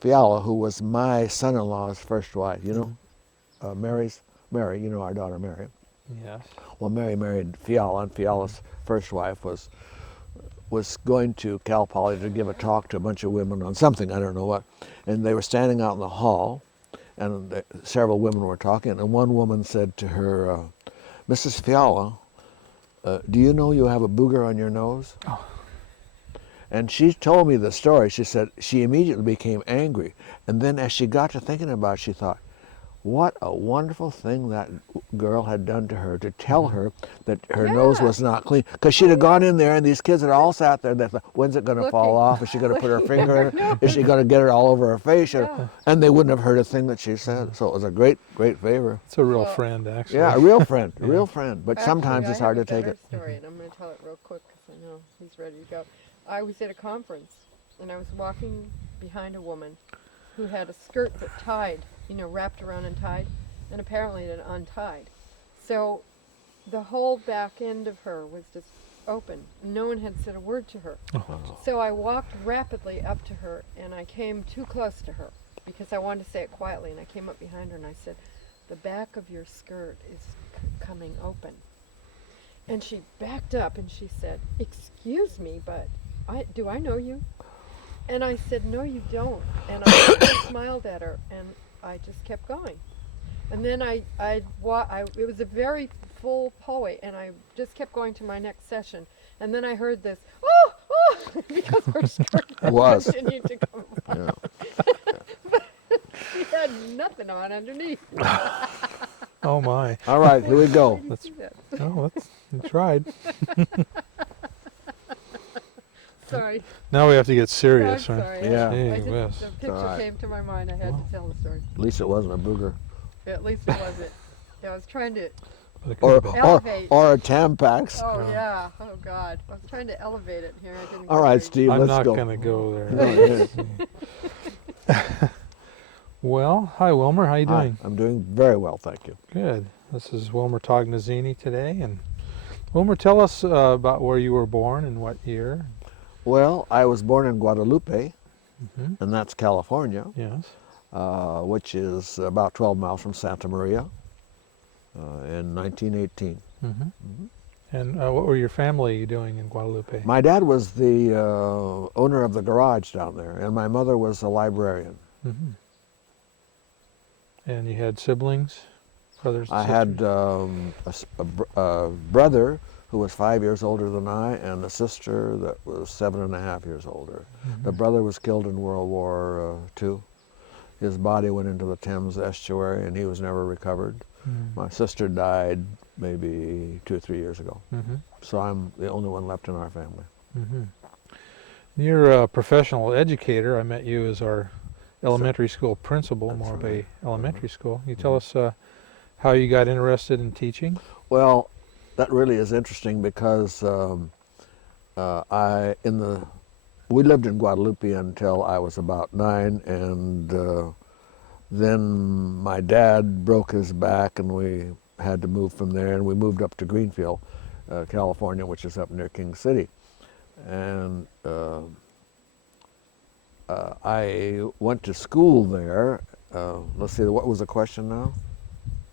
Fiala, who was my son-in-law's first wife, you know, Mary, you know, our daughter Mary. Yes. Well, Mary married Fiala, and Fiala's first wife was going to Cal Poly to give a talk to a bunch of women on something, I don't know what. And they were standing out in the hall, and several women were talking, and one woman said to her, Mrs. Fiala, do you know you have a booger on your nose? Oh. And she told me the story. She said she immediately became angry. And then as she got to thinking about it, she thought, what a wonderful thing that girl had done to her, to tell her that her nose was not clean. Because she'd have gone in there and these kids had all sat there and they thought, when's it going to fall off? Is she going to put her finger in it? Is she going to get it all over her face? And they wouldn't have heard a thing that she said. So it was a great, great favor. It's a real friend, actually. Yeah, a real friend, a real friend. But sometimes it's hard to take it. Story, and I'm going to tell it real quick because I know he's ready to go. I was at a conference, and I was walking behind a woman who had a skirt that tied, you know, wrapped around and tied, and apparently it had untied. So the whole back end of her was just open. No one had said a word to her. So I walked rapidly up to her, and I came too close to her because I wanted to say it quietly, and I came up behind her and I said, the back of your skirt is coming open. And she backed up and she said, excuse me, but do I know you? And I said, no, you don't. And I smiled at her, and I just kept going. And then it was a very full hallway, and I just kept going to my next session. And then I heard this, oh, because her skirt continued to come up. But she had nothing on underneath. Oh, my. All right, here we go. You tried. Sorry. Now we have to get serious, I'm right? sorry. Yeah. The picture came to my mind. I had to tell the story. At least it wasn't a booger. At least it wasn't. I was trying to Or a Tampax. Oh, yeah. Oh, God. I was trying to elevate it here. I didn't. All right, Steve, I'm let's not go. going to go there. Well, hi, Wilmar. How you doing? Hi, I'm doing very well, thank you. Good. This is Wilmar Tognazzini today. And Wilmar, tell us about where you were born and what year. Well, I was born in Guadalupe, and that's California. Yes. Which is about 12 miles from Santa Maria in 1918. And what were your family doing in Guadalupe? My dad was the owner of the garage down there, and my mother was a librarian. And you had siblings, brothers and I sisters? had a brother who was 5 years older than I, and a sister that was 7.5 years older. The brother was killed in World War II. His body went into the Thames estuary, and he was never recovered. My sister died maybe 2 or 3 years ago. So I'm the only one left in our family. You're a professional educator. I met you as our elementary school principal, Morro Elementary School. Can you tell us how you got interested in teaching? Well, that really is interesting because we lived in Guadalupe until I was about 9, and then my dad broke his back and we had to move from there, and we moved up to Greenfield, California, which is up near King City. And I went to school there. Let's see, what was the question now?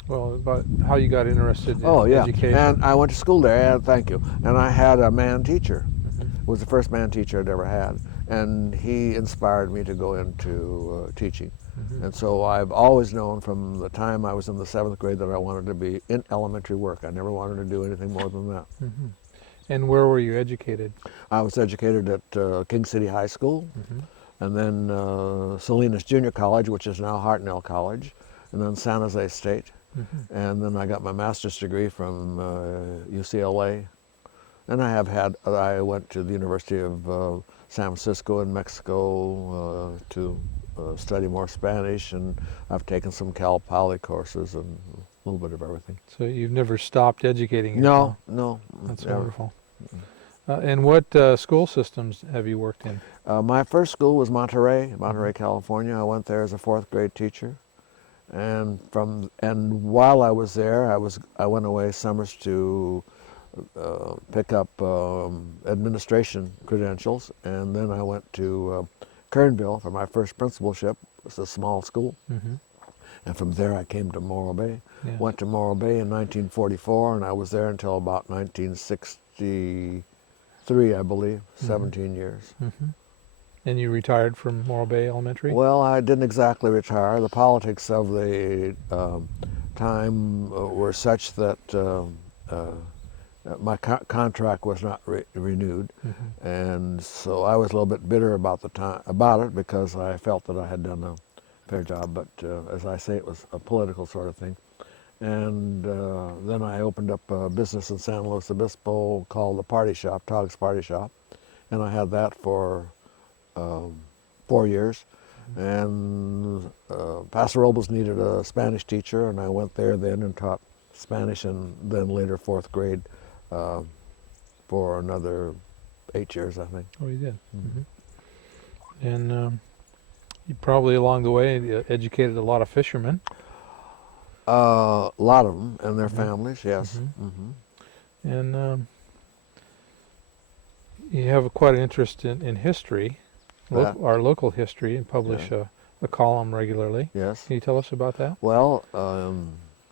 Well, about how you got interested in education. And I went to school there, thank you. And I had a man teacher. It was the first man teacher I'd ever had. And he inspired me to go into teaching. And so I've always known from the time I was in the 7th grade that I wanted to be in elementary work. I never wanted to do anything more than that. And where were you educated? I was educated at King City High School, and then Salinas Junior College, which is now Hartnell College, and then San Jose State. And then I got my master's degree from UCLA. And I went to the University of San Francisco in Mexico to study more Spanish, and I've taken some Cal Poly courses and a little bit of everything. So you've never stopped educating yourself? No. That's wonderful. And what school systems have you worked in? My first school was Monterey, California. I went there as a 4th grade teacher. And while I was there, I went away summers to pick up administration credentials, and then I went to Kernville for my first principalship. It was a small school. Mm-hmm. And from there I came to Morro Bay. Yeah. Went to Morro Bay in 1944, and I was there until about 1963, I believe, 17 years. Mm-hmm. And you retired from Morro Bay Elementary? Well, I didn't exactly retire. The politics of the time were such that my contract was not renewed, Mm-hmm. and so I was a little bit bitter about it because I felt that I had done a fair job. But as I say, it was a political sort of thing. And then I opened up a business in San Luis Obispo called the Party Shop, Togg's Party Shop, and I had that for 4 years. And Paso Robles needed a Spanish teacher, and I went there then and taught Spanish, and then later 4th grade for another 8 years, I think. Oh, you did. Mm-hmm. Mm-hmm. And you probably along the way educated a lot of fishermen. A lot of them and their Mhm. families, yes. Mhm. Mm-hmm. And you have quite an interest in history, our local history, and publish a column regularly. Yes. Can you tell us about that? Well,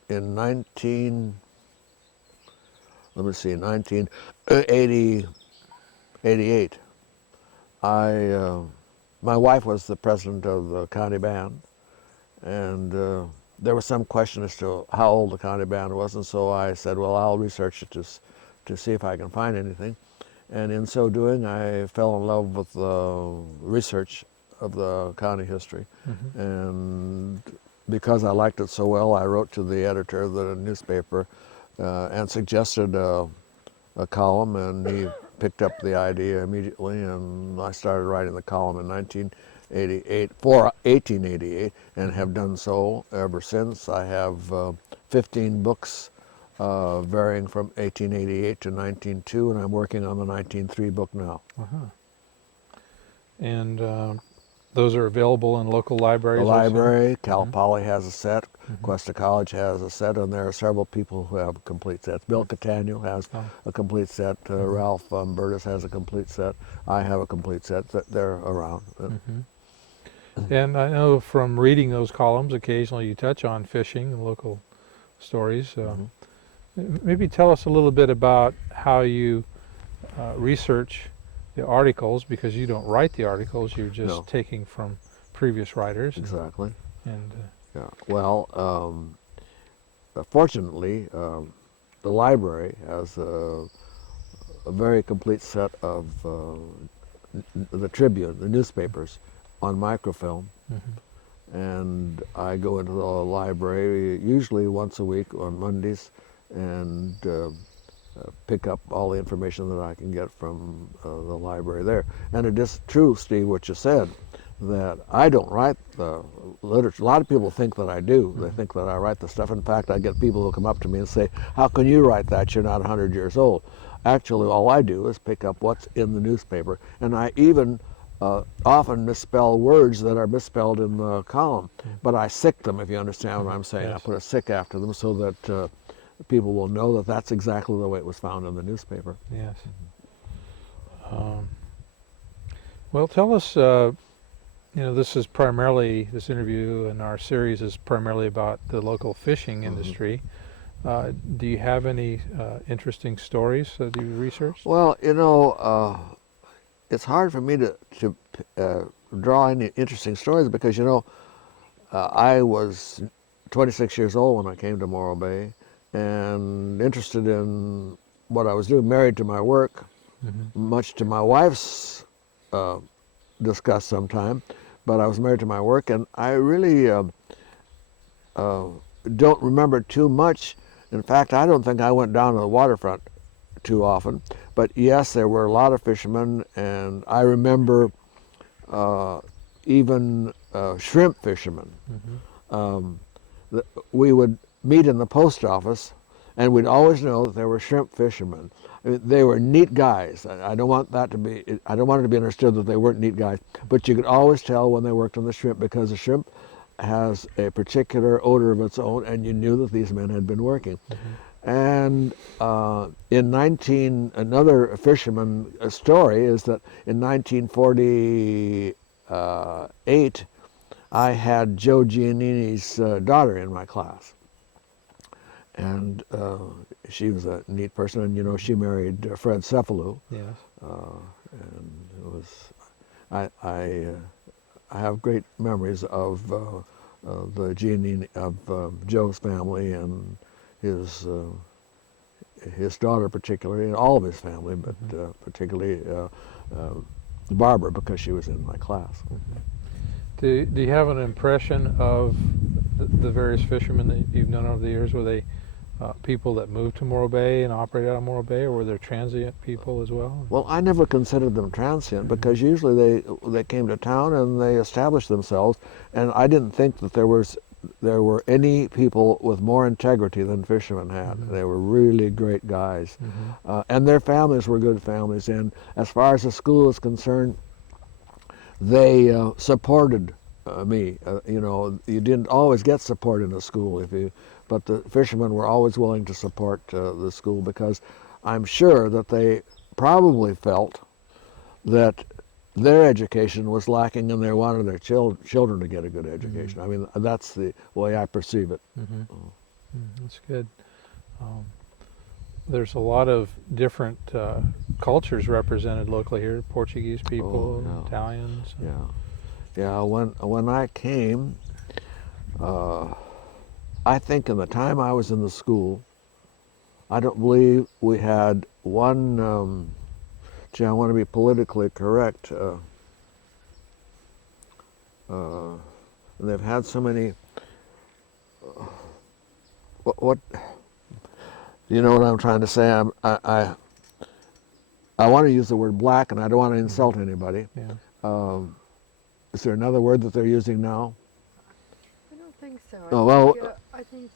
in 1988, my wife was the president of the county band, and there was some question as to how old the county band was, and so I said, well, I'll research it to see if I can find anything. And in so doing, I fell in love with the research of the county history. Mm-hmm. And because I liked it so well, I wrote to the editor of the newspaper and suggested a column, and he picked up the idea immediately, and I started writing the column in 1888, and have done so ever since. I have 15 books varying from 1888 to 1902, and I'm working on the 1903 book now. Uh-huh. And those are available in local libraries? The library, Cal Mhm. Poly has a set, Mhm. Cuesta College has a set, and there are several people who have complete sets. Bill Catania has Oh. a complete set, Ralph Burtis has a complete set, I have a complete set, they're around. Mhm. And I know from reading those columns, occasionally you touch on fishing and local stories. Maybe tell us a little bit about how you research the articles, because you don't write the articles, you're just No. taking from previous writers. Exactly. And Yeah. Well, fortunately, the library has a very complete set of the Tribune, the newspapers, on microfilm. Mhm. And I go into the library usually once a week on Mondays and pick up all the information that I can get from the library there. And it is true, Steve, what you said, that I don't write the literature. A lot of people think that I do. They think that I write the stuff. In fact, I get people who come up to me and say, how can you write that? You're not 100 years old. Actually, all I do is pick up what's in the newspaper. And I even often misspell words that are misspelled in the column. But I sick them, if you understand what I'm saying. Yes. I put a sick after them so that people will know that that's exactly the way it was found in the newspaper. yes. Well, tell us, this interview and our series is primarily about the local fishing industry. Do you have any interesting stories that you researched? Well, it's hard for me to draw any interesting stories because, I was 26 years old when I came to Morro Bay and interested in what I was doing, married to my work, much to my wife's disgust sometime, but I was married to my work, and I really don't remember too much. In fact, I don't think I went down to the waterfront too often, but yes, there were a lot of fishermen, and I remember even shrimp fishermen. We would meet in the post office, and we'd always know that there were shrimp fishermen. I mean, they were neat guys. I don't want it to be understood that they weren't neat guys, but you could always tell when they worked on the shrimp because the shrimp has a particular odor of its own, and you knew that these men had been working. And another fisherman story is that in 1940, 8, I had Joe Giannini's daughter in my class. And she was a neat person, and you know, she married Fred Cephalou. Yes. And it was, I have great memories of the Giannini, of Joe's family and his daughter particularly, and all of his family, but particularly Barbara, because she was in my class. Do you have an impression of the various fishermen that you've known over the years? Were they people that moved to Morro Bay and operated out of Morro Bay, or were there transient people as well? Well, I never considered them transient because usually they came to town and they established themselves, and I didn't think that there were any people with more integrity than fishermen had. They were really great guys, and their families were good families. And as far as the school is concerned, they supported me. You know, you didn't always get support in a school, but the fishermen were always willing to support the school, because I'm sure that they probably felt that their education was lacking and they wanted their children to get a good education. I mean, that's the way I perceive it. That's good. There's a lot of different cultures represented locally here. Portuguese people, Italians. Yeah. When I came, I think in the time I was in the school, I don't believe we had one, I want to be politically correct, they've had so many, what, you know what I'm trying to say? I want to use the word black, and I don't want to insult anybody. Yeah. Is there another word that they're using now? I don't think so. I think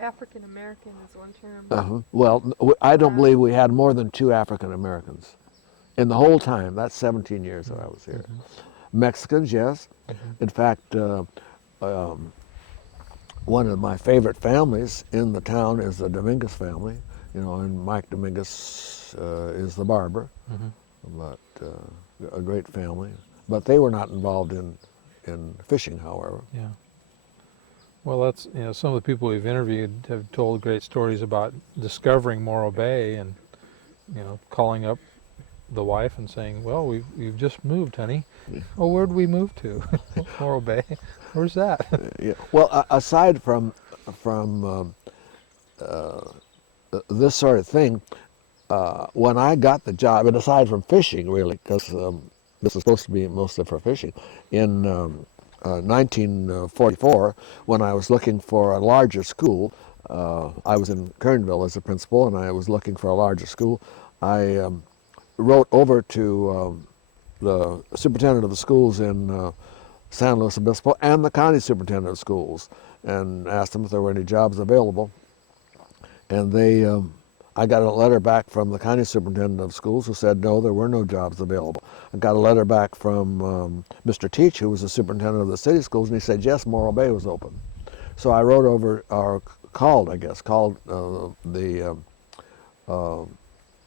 African American is one term. Well, I don't believe we had more than 2 African Americans in the whole time. That's 17 years that I was here. Mexicans, yes. In fact, one of my favorite families in the town is the Dominguez family. You know, and Mike Dominguez is the barber, but a great family. But they were not involved in fishing, however. Yeah. Well, that's, you know, some of the people we've interviewed have told great stories about discovering Morro Bay and, you know, calling up the wife and saying, "Well, we've just moved, honey." "Oh, where'd we move to?" "Morro Bay." "Where's that?" Yeah. Well, aside from this sort of thing, when I got the job, and aside from fishing, really, because this is supposed to be mostly for fishing, in 1944, when I was looking for a larger school, I was in Kernville as a principal, and I was looking for a larger school. I wrote over to the superintendent of the schools in San Luis Obispo and the county superintendent of schools, and asked them if there were any jobs available. And I got a letter back from the county superintendent of schools who said no, there were no jobs available. I got a letter back from Mr. Teach, who was the superintendent of the city schools, and he said yes, Morro Bay was open. So I wrote over, or called the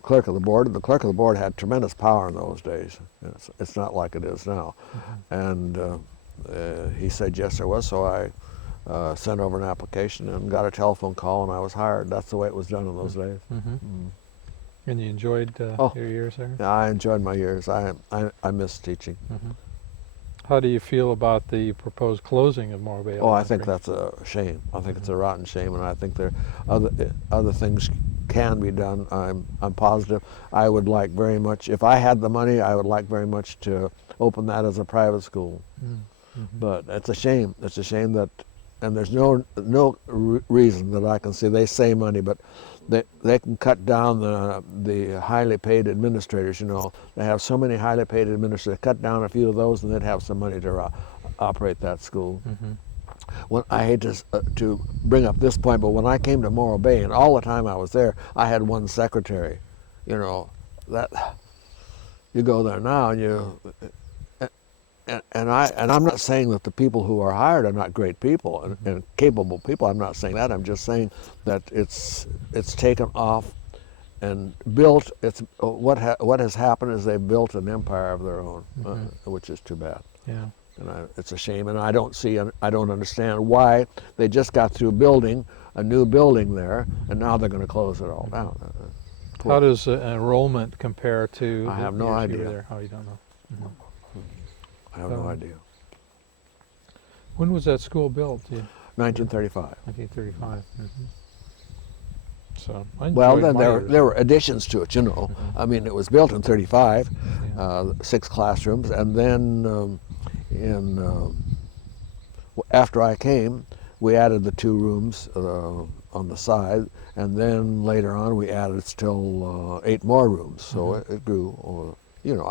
clerk of the board. The clerk of the board had tremendous power in those days. It's not like it is now. And he said yes, there was, so I sent over an application and got a telephone call, and I was hired. That's the way it was done in those days. And you enjoyed your years there? Yeah, I enjoyed my years. I miss teaching. How do you feel about the proposed closing of Morro Bay? Oh, I think that's a shame. I think it's a rotten shame, and I think there other things can be done. I'm positive. I would like very much, if I had the money, I would like very much to open that as a private school. But it's a shame. It's a shame that, and there's no reason that I can see. They say money, but they can cut down the highly paid administrators. You know, they have so many highly paid administrators. Cut down a few of those, and they'd have some money to operate that school. When I hate to bring up this point, but when I came to Morro Bay, and all the time I was there, I had one secretary. You know, that you go there now, and you. And I'm not saying that the people who are hired are not great people and capable people. I'm not saying that. I'm just saying that it's taken off and built. What has happened is they've built an empire of their own, which is too bad. Yeah. And it's a shame, and I don't understand why they just got through building a new building there, and now they're going to close it all down. How does enrollment compare to I the have no years you were idea. there? Oh, you don't know. I have no idea. When was that school built? 1935. 1935. So I enjoyed Well, then my there years. were additions to it, you know. I mean, it was built in 35, Yeah. 6 classrooms, and then after I came, we added the 2 rooms on the side, and then later on we added still 8 more rooms. So it grew. You know,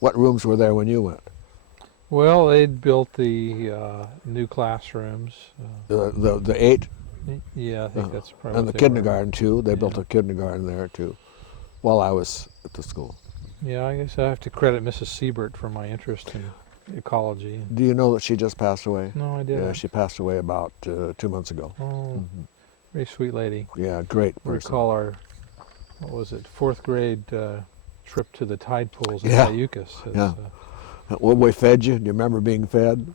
what rooms were there when you went? Well, they'd built the new classrooms. The 8, Yeah, I think that's probably and what the they were. kindergarten too. They built Yeah. a kindergarten there too, while I was at the school. Yeah, I guess I have to credit Mrs. Siebert for my interest in ecology. Do you know that she just passed away? No, I didn't. Yeah, she passed away about 2 months ago. Oh, very sweet lady. Yeah, great I person. recall our, what was it, 4th grade trip to the tide pools in Yeah. Cayucas. It's, Yeah. When we fed you, do you remember being fed?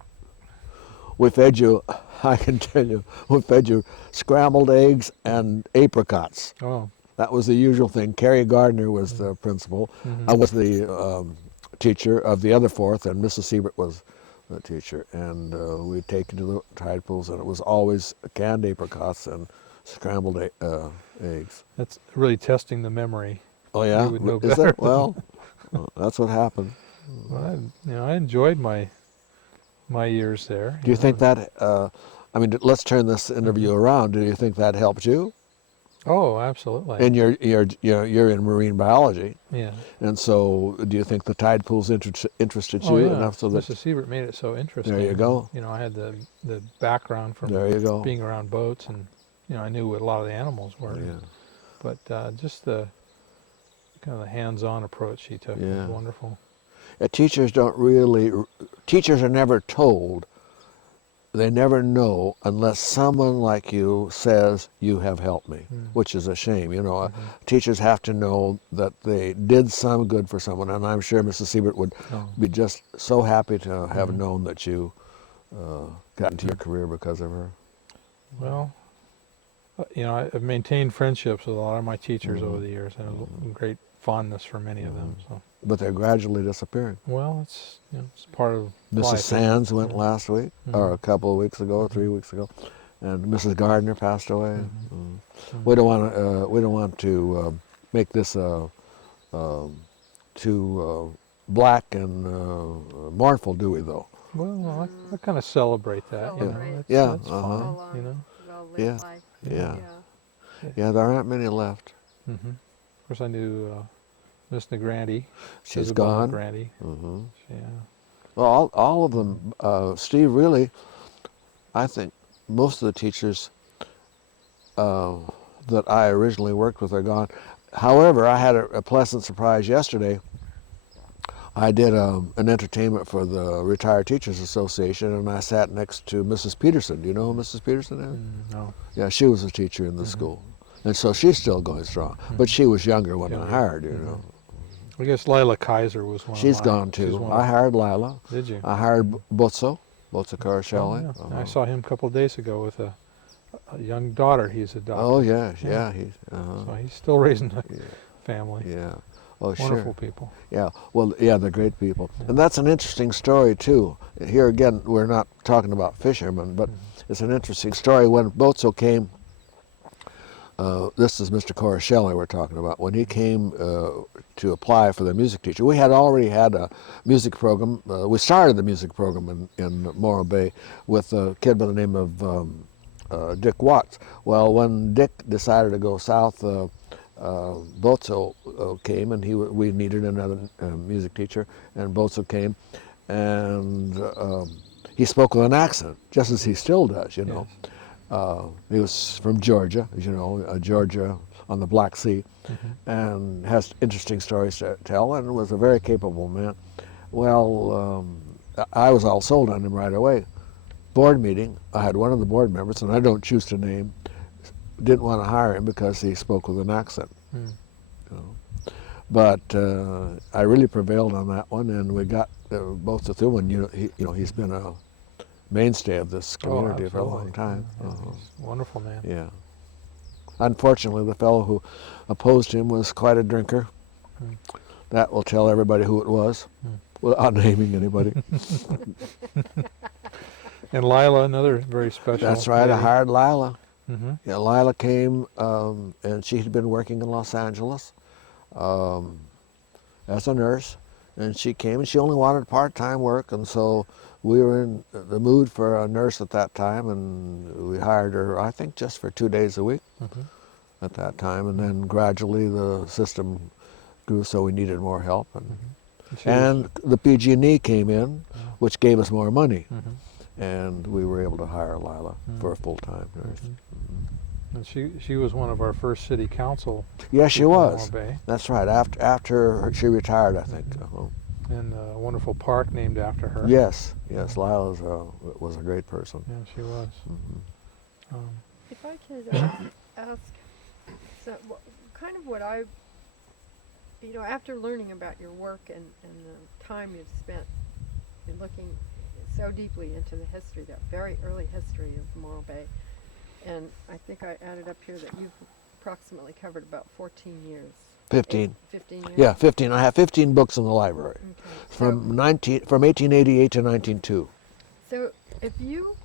We fed you, I can tell you, we fed you scrambled eggs and apricots. Oh. That was the usual thing. Carrie Gardner was the principal. I was the teacher of the other 4th, and Mrs. Siebert was the teacher. And we'd take you to the tide pools, and it was always canned apricots and scrambled eggs. That's really testing the memory. Oh yeah, You would know is better that? Well, that's what happened. Well, I enjoyed my years there. Do you think that? I mean, let's turn this interview around. Do you think that helped you? Oh, absolutely. And you're in marine biology, Yeah. and so do you think the tide pools interested you Oh, yeah. enough so that? Mrs. Siebert made it so interesting. There you go. You know, I had the background from There you go. being around boats, and I knew what a lot of the animals were. Yeah. But just the kind of the hands-on approach she took Yeah. was wonderful. Teachers are never told. They never know unless someone like you says, you have helped me, which is a shame. You know, teachers have to know that they did some good for someone, and I'm sure Mrs. Siebert would be just so happy to have known that you got into your career because of her. Well, I've maintained friendships with a lot of my teachers over the years, and a great fondness for many of them. So, But they're gradually disappearing. well, it's it's part of Mrs. life. Sands went last week, or a couple of weeks ago, 3 weeks ago, and Mrs. Gardner passed away. We don't want to make this too black and mournful, do we? Though. Well, I kind of celebrate that. Celebrate. It's, Yeah, it's uh-huh. fine. Well, lived Yeah. life. Yeah. Yeah, there aren't many left. Of course, I knew Miss Negrandy. She's Isabel gone. Negrandy. Hmm. Yeah. Well, all of them. Steve, really, I think most of the teachers that I originally worked with are gone. However, I had a pleasant surprise yesterday. I did an entertainment for the Retired Teachers Association, and I sat next to Mrs. Peterson. Do you know who Mrs. Peterson is? No. Yeah, she was a teacher in the school. And so she's still going strong. But she was younger when I hired her, you know. I guess Lila Kaiser was one She's of mine. gone too. She's one I hired Lila. Did you? I hired Bozzo Carcelli. Oh, yeah. I saw him a couple of days ago with a young daughter he's adopted. Oh, yeah, Yeah. He's, So he's still raising a family. yeah. Oh, Wonderful sure. people. Yeah, well, yeah, they're great people. And that's an interesting story, too. Here again, we're not talking about fishermen, but it's an interesting story. When Bozzo came, this is Mr. Coruscelli we're talking about, when he came to apply for the music teacher, we had already had a music program. We started the music program in Morro Bay with a kid by the name of Dick Watts. Well, when Dick decided to go south, Bozzo came, and we needed another music teacher, and Bozzo came, and he spoke with an accent, just as he still does, you know. He was from Georgia, as you know, Georgia on the Black Sea, and has interesting stories to tell, and was a very capable man. Well, I was all sold on him right away. Board meeting, I had one of the board members, and I don't choose to name, didn't want to hire him because he spoke with an accent. You know. But I really prevailed on that one, and we got both the two. And he's been a mainstay of this community for a long time. Yeah, he's a wonderful man. Yeah. Unfortunately, the fellow who opposed him was quite a drinker. Hmm. That will tell everybody who it was, without naming anybody. And Lila, another very special. That's right. I lady. hired Lila. Mm-hmm. Yeah, Lila came, and she had been working in Los Angeles as a nurse, and she came, and she only wanted part-time work, and so we were in the mood for a nurse at that time, and we hired her, I think, just for 2 days a week at that time, and then gradually the system grew, so we needed more help, and the PG&E came in, which gave us more money, and we were able to hire Lila for a full-time nurse. And she was one of our first city council. Yes, she people in was. Morro Bay. That's right. After she retired, I think. And a wonderful park named after her. Yes, Lila was a great person. Yeah, she was. If I could ask, so kind of what I, after learning about your work and the time you've spent in looking so deeply into the history, that very early history of Morro Bay, and I think I added up here that you've approximately covered about 14 years. 15. 15 years? Yeah, 15. I have 15 books in the library Okay. from 1888 to 1902. So if you,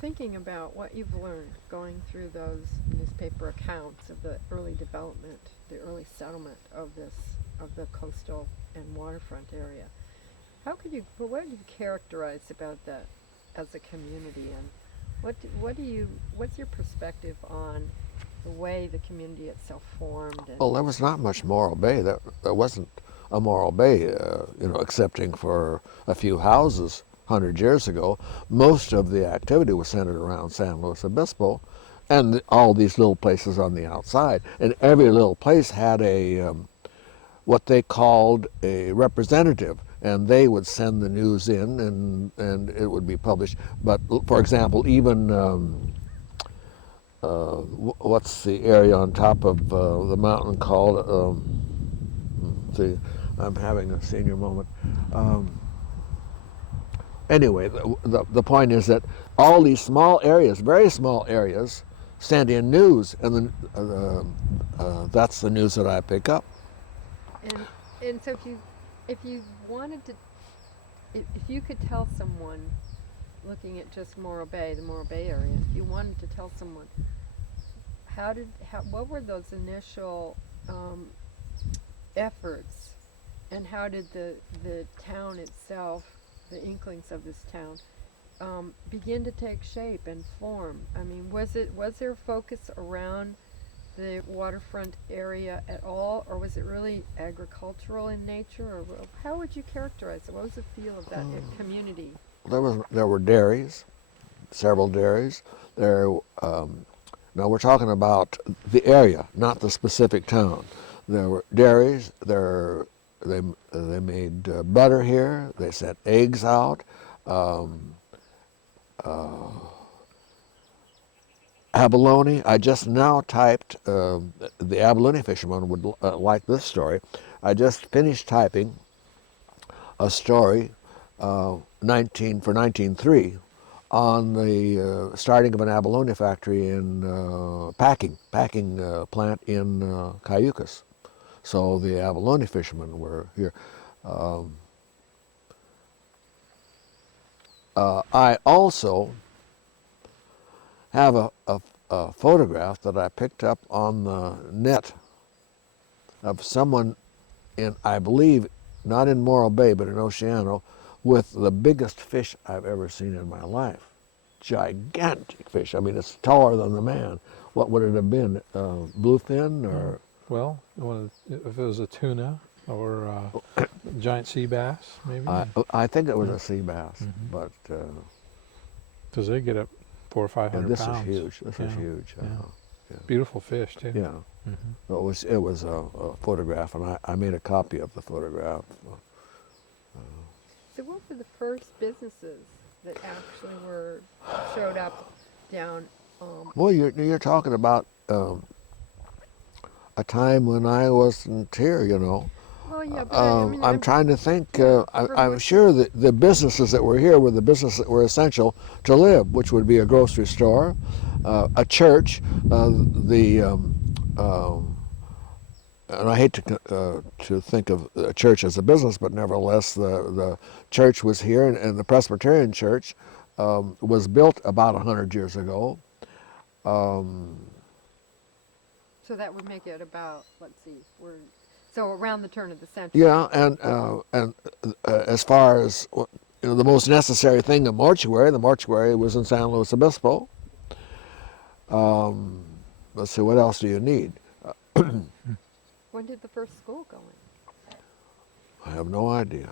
thinking about what you've learned going through those newspaper accounts of the early development, the early settlement of the coastal and waterfront area, what do you characterize about that as a community, and what's your perspective on the way the community itself formed? Well, there was not much Morro Bay. There wasn't a Morro Bay, excepting for a few houses 100 years ago. Most of the activity was centered around San Luis Obispo and all these little places on the outside. And every little place had what they called a representative, and they would send the news in, and it would be published. But for example, even what's the area on top of the mountain called? See, I'm having a senior moment. Anyway, the point is that all these small areas, very small areas, sent in news, and then that's the news that I pick up. And so if you wanted to, if you could tell someone, looking at just Morro Bay, the Morro Bay area, if you wanted to tell someone, what were those initial efforts, and how did the town itself, the inklings of this town, begin to take shape and form? I mean, was there a focus around the waterfront area at all, or was it really agricultural in nature, or how would you characterize it? What was the feel of that community? There were dairies, several dairies. Now we're talking about the area, not the specific town. There were dairies. They made butter here. They sent eggs out. Abalone. I just now typed, the abalone fisherman would like this story. I just finished typing a story, 1903, on the starting of an abalone factory in packing plant in Cayucas. So the abalone fishermen were here. I also have a photograph that I picked up on the net of someone in, I believe, not in Morro Bay, but in Oceano, with the biggest fish I've ever seen in my life. Gigantic fish. I mean, it's taller than the man. What would it have been? Bluefin or? Well, if it was a tuna or giant sea bass, maybe. I think it was a sea bass, but Because they get up 400 or 500 this pounds. is huge. This is huge. Yeah. Beautiful fish too. Yeah. It was a photograph, and I made a copy of the photograph. So what were the first businesses that actually showed up down? Well, you're talking about a time when I wasn't here, you know. Well, yeah, but I mean, I'm trying to think. yeah, I'm sure that the businesses that were here were the businesses that were essential to live, which would be a grocery store, a church, and I hate to think of a church as a business, but nevertheless, the church was here, and the Presbyterian Church was built about 100 years ago. so that would make it about, let's see, so around the turn of the century. Yeah, and as far as the most necessary thing, the mortuary was in San Luis Obispo. Let's see, what else do you need? When did the first school go in? I have no idea.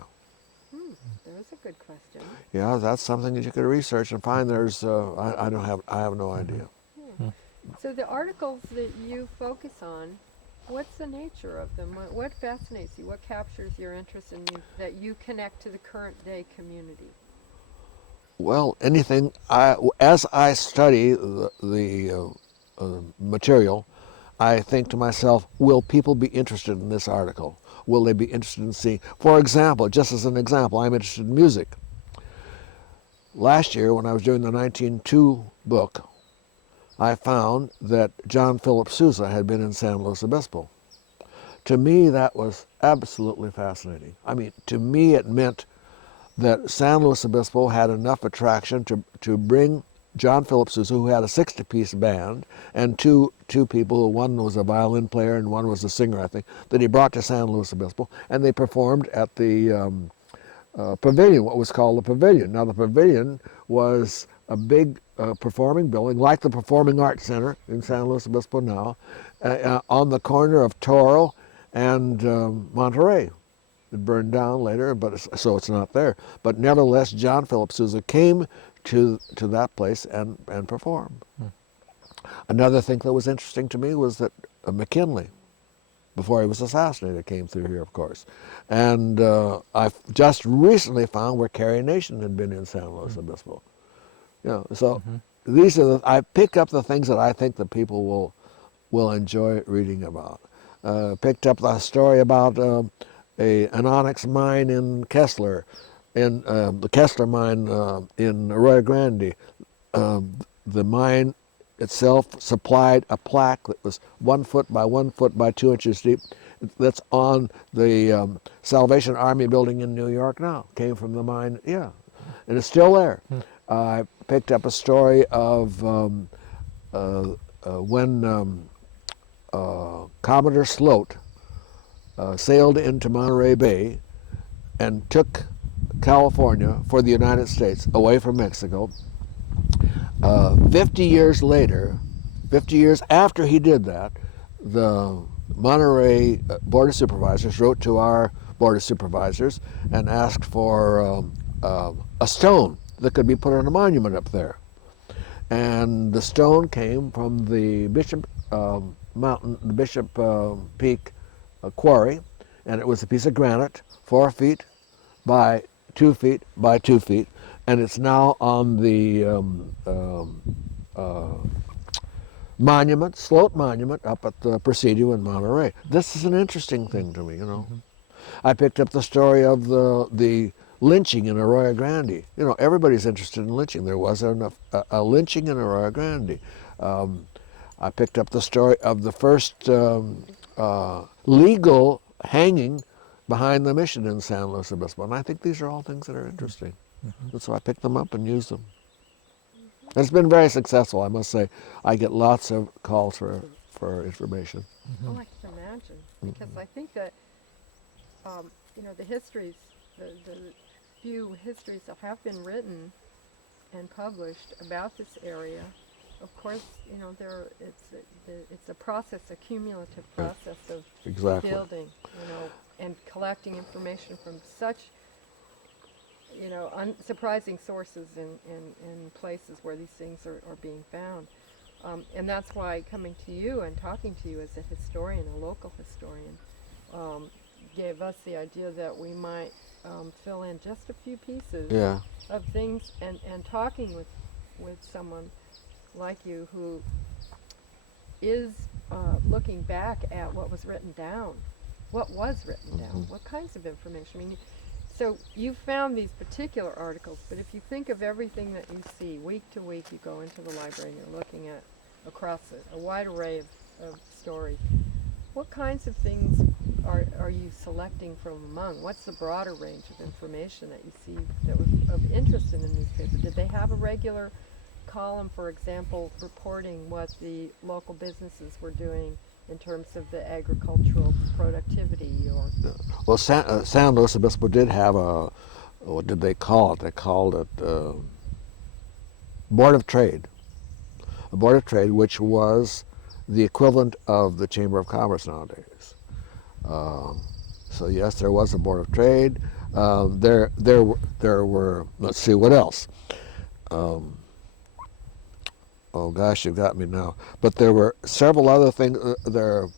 There's a good question. Yeah, that's something that you could research and find. I have no idea. So the articles that you focus on, what's the nature of them? What fascinates you? What captures your interest in you that you connect to the current day community? Well, anything. As I study the material, I think to myself, will people be interested in this article? Will they be interested in seeing? For example, just as an example, I'm interested in music. Last year, when I was doing the 1902 book, I found that John Philip Sousa had been in San Luis Obispo. To me, that was absolutely fascinating. I mean, to me, it meant that San Luis Obispo had enough attraction to bring John Philip Sousa, who had a 60-piece band, and two people, one was a violin player and one was a singer, I think, that he brought to San Luis Obispo, and they performed at the pavilion, what was called the Pavilion. Now, the Pavilion was a big performing building, like the Performing Arts Center in San Luis Obispo now, on the corner of Toro and Monterey. It burned down later, so it's not there. But nevertheless, John Philip Sousa came to that place and performed. Another thing that was interesting to me was that McKinley, before he was assassinated, came through here, of course. And I've just recently found where Carrie Nation had been in San Luis Obispo. So these are I pick up the things that I think that people will enjoy reading about. Picked up the story about an onyx mine in Kessler, in the Kessler mine in Arroyo Grande. The mine itself supplied a plaque that was 1 foot by 1 foot by 2 inches deep. That's on the Salvation Army building in New York now. Came from the mine, yeah, and it's still there. I picked up a story of when Commodore Sloat sailed into Monterey Bay and took California for the United States away from Mexico. 50 years later, 50 years after he did that, the Monterey Board of Supervisors wrote to our Board of Supervisors and asked for a stone that could be put on a monument up there. And the stone came from the Bishop Mountain, the Bishop Peak quarry, and it was a piece of granite, 4 feet by 2 feet by 2 feet, and it's now on the monument, Sloat Monument, up at the Presidio in Monterey. This is an interesting thing to me, I picked up the story of the lynching in Arroyo Grande. Everybody's interested in lynching. There was a lynching in Arroyo Grande. I picked up the story of the first legal hanging behind the mission in San Luis Obispo. And I think these are all things that are interesting. And so I picked them up and used them. And it's been very successful, I must say. I get lots of calls for information. Oh, I can imagine. Because I think that, the histories, the few histories that have been written and published about this area, of course, it's a process, a cumulative process of Exactly. building, and collecting information from such, surprising sources in places where these things are being found. And that's why coming to you and talking to you as a historian, a local historian, gave us the idea that we might fill in just a few pieces of things, and talking with someone like you who is looking back at what was written down. What was written down? What kinds of information? I mean, so you found these particular articles, but if you think of everything that you see week to week, you go into the library and you're looking at across a wide array of stories. What kinds of things are you selecting from among? What's the broader range of information that you see that was of interest in the newspaper? Did they have a regular column, for example, reporting what the local businesses were doing in terms of the agricultural productivity? Or Well, San Luis Obispo did have a, what did they call it? They called it Board of Trade. A Board of Trade, which was the equivalent of the Chamber of Commerce nowadays. So yes, there was a Board of Trade. There were. Let's see what else. Oh gosh, you've got me now. But there were several other things. There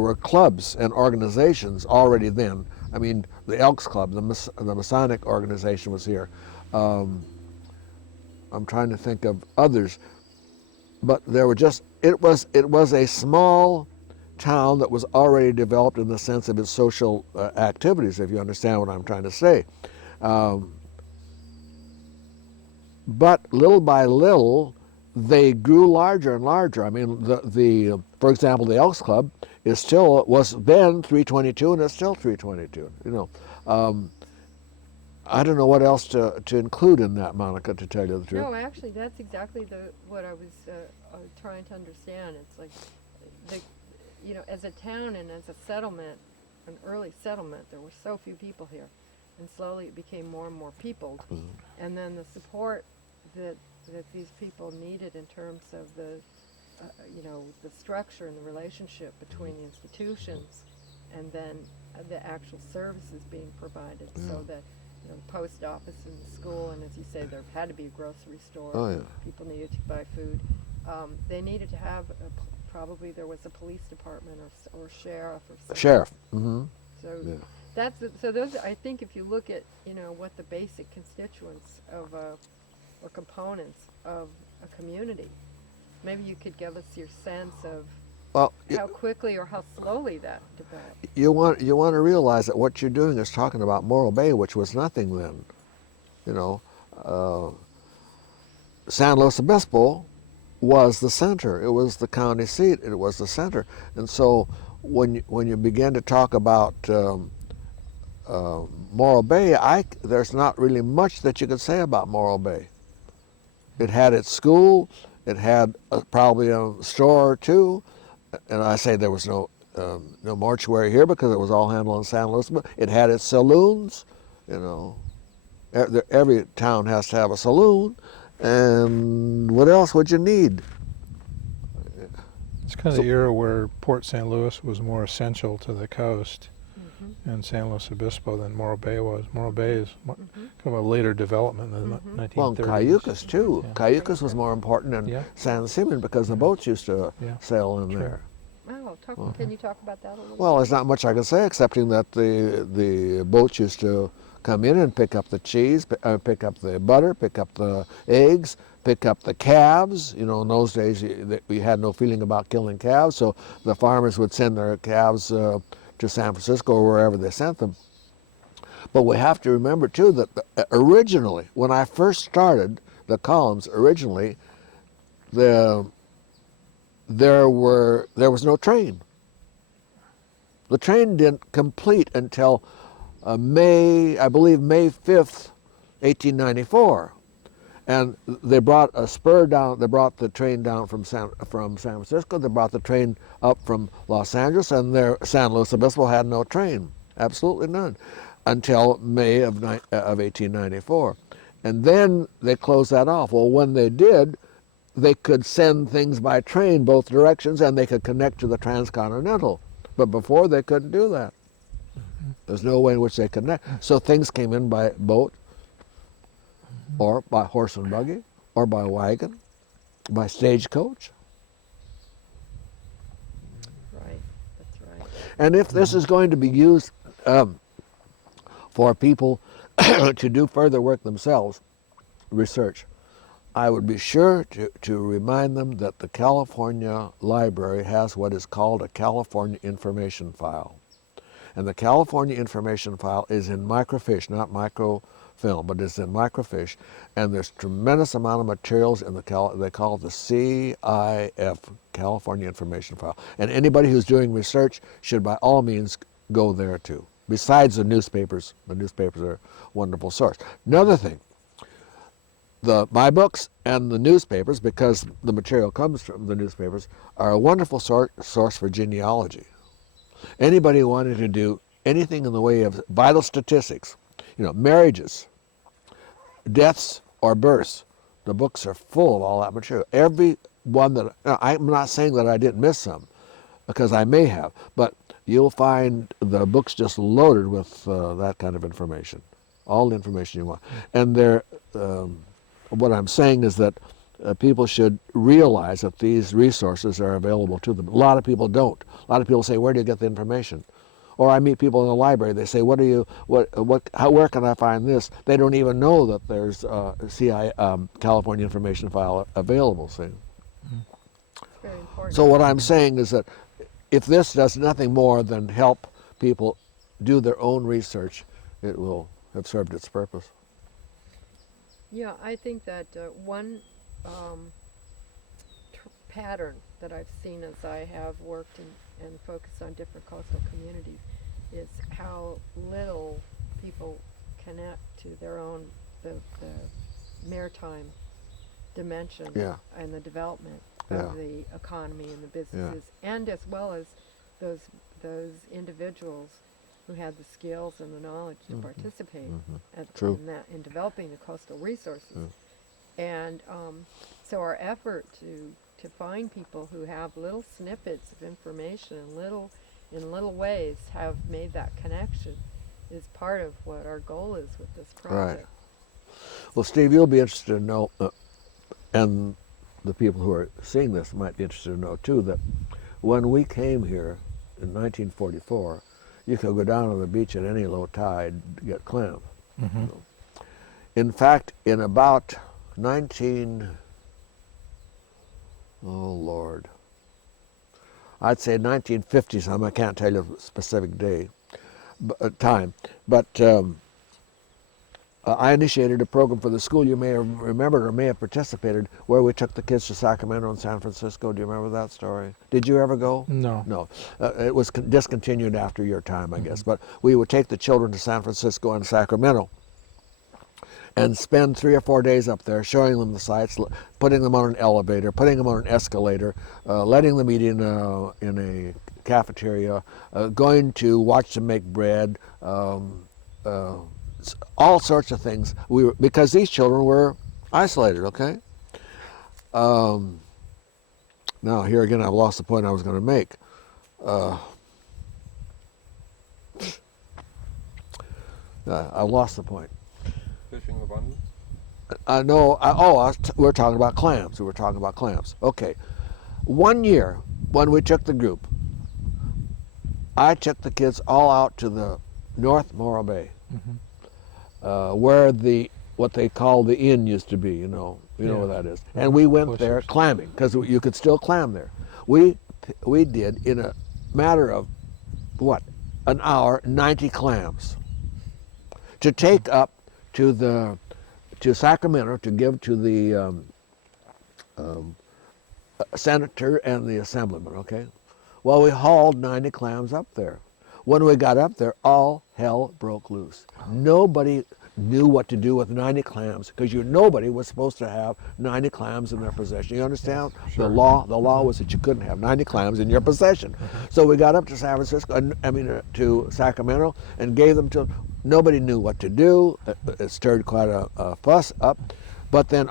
were clubs and organizations already then. I mean, the Elks Club, the Masonic organization was here. I'm trying to think of others, but there were just. It was a small town that was already developed in the sense of its social activities, if you understand what I'm trying to say. But little by little, they grew larger and larger. I mean, for example, the Elks Club was then 322, and it's still 322. You know, I don't know what else to include in that, Monica, to tell you the truth. no, actually, that's exactly what I was trying to understand. It's like, as a town and as a settlement, an early settlement, there were so few people here, and slowly it became more and more peopled. And then the support that these people needed in terms of the structure and the relationship between the institutions, and then the actual services being provided, so that the post office and the school, and as you say, there had to be a grocery store. Oh, yeah. People needed to buy food. They needed to have probably there was a police department or sheriff or something. Sheriff. Mm-hmm. So Yeah. so those, I think, if you look at what the basic constituents of or components of a community, maybe you could give us your sense of Well, how quickly or how slowly that developed. you want to realize that what you're doing is talking about Morro Bay, which was nothing then. San Luis Obispo was the center. It was the county seat. It was the center. And so when you begin to talk about Morro Bay, there's not really much that you could say about Morro Bay. It had its school. It had probably a store or two. And I say there was no mortuary here because it was all handled in San Luis. But it had its saloons. Every town has to have a saloon. And what else would you need? It's kind of the era where Port St. Louis was more essential to the coast, and San Luis Obispo than Morro Bay was. Morro Bay is kind of a later development in the 1930s. Well, and Cayucas too. Yeah. Cayucas was more important than San Simeon because the boats used to sail in there. Oh, can you talk about that a little Well, there's not much I can say excepting that the boats used to come in and pick up the cheese, pick up the butter, pick up the eggs, pick up the calves. In those days we had no feeling about killing calves, so the farmers would send their calves to San Francisco or wherever they sent them. But we have to remember too that originally, when I first started the columns, originally there was no train. The train didn't complete until May 5th, 1894. And they brought a spur down, they brought the train down from San Francisco, they brought the train up from Los Angeles, and San Luis Obispo had no train, absolutely none, until May of 1894. And then they closed that off. Well, when they did, they could send things by train both directions, and they could connect to the transcontinental. But before, they couldn't do that. There's no way in which they could connect. So things came in by boat, or by horse and buggy, or by wagon, by stagecoach. Right, that's right. And if this is going to be used for people to do further work themselves, research, I would be sure to remind them that the California Library has what is called a California Information File. And the California Information File is in microfiche, not microfilm, but it's in microfiche. And there's tremendous amount of materials in the they call it the CIF, California Information File. And anybody who's doing research should by all means go there too. Besides the newspapers are a wonderful source. Another thing, my books and the newspapers, because the material comes from the newspapers, are a wonderful source for genealogy. Anybody wanting to do anything in the way of vital statistics, marriages, deaths, or births, the books are full of all that material. Every one that, I'm not saying that I didn't miss some, because I may have, but you'll find the books just loaded with that kind of information, all the information you want. And what I'm saying is that people should realize that these resources are available to them. A lot of people don't. A lot of people say, "Where do you get the information?" Or I meet people in the library. They say, "Where can I find this?" They don't even know that there's a California Information File available. See. It's very important. So what I'm saying is that if this does nothing more than help people do their own research, it will have served its purpose. Yeah, I think that one pattern that I've seen as I have worked and focused on different coastal communities is how little people connect to their own, the maritime dimension and the development of the economy and the businesses, and as well as those individuals who had the skills and the knowledge to participate in developing the coastal resources. And so our effort to find people who have little snippets of information in little ways have made that connection is part of what our goal is with this project. Right. Well, Steve, you'll be interested to know, and the people who are seeing this might be interested to know too, that when we came here in 1944, you could go down on the beach at any low tide to get clams. In fact, in about I'd say 1950 something, I can't tell you the specific time, but I initiated a program for the school. You may have remembered or may have participated, where we took the kids to Sacramento and San Francisco. Do you remember that story? Did you ever go? No. No. It was discontinued after your time, I guess. But we would take the children to San Francisco and Sacramento and spend 3 or 4 days up there showing them the sights, putting them on an elevator, putting them on an escalator, letting them eat in a cafeteria, going to watch them make bread, all sorts of things. Because these children were isolated, okay? Now, here again, I've lost the point I was going to make. I lost the point. Fishing abundance? We're talking about clams. We were talking about clams. Okay. One year, when we took the group, I took the kids all out to the North Morro Bay, where what they call the inn used to be. You know where that is. And we went there clamming, because you could still clam there. We did, in a matter of an hour, 90 clams to take up to Sacramento to give to the senator and the assemblyman. Okay. Well, we hauled 90 clams up there. When we got up there, all hell broke loose. Nobody knew what to do with 90 clams, because nobody was supposed to have 90 clams in their possession. You understand? Sure. The law was that you couldn't have 90 clams in your possession. So we got up to San Francisco, to Sacramento, and gave them to. Nobody knew what to do. It stirred quite a fuss up. But then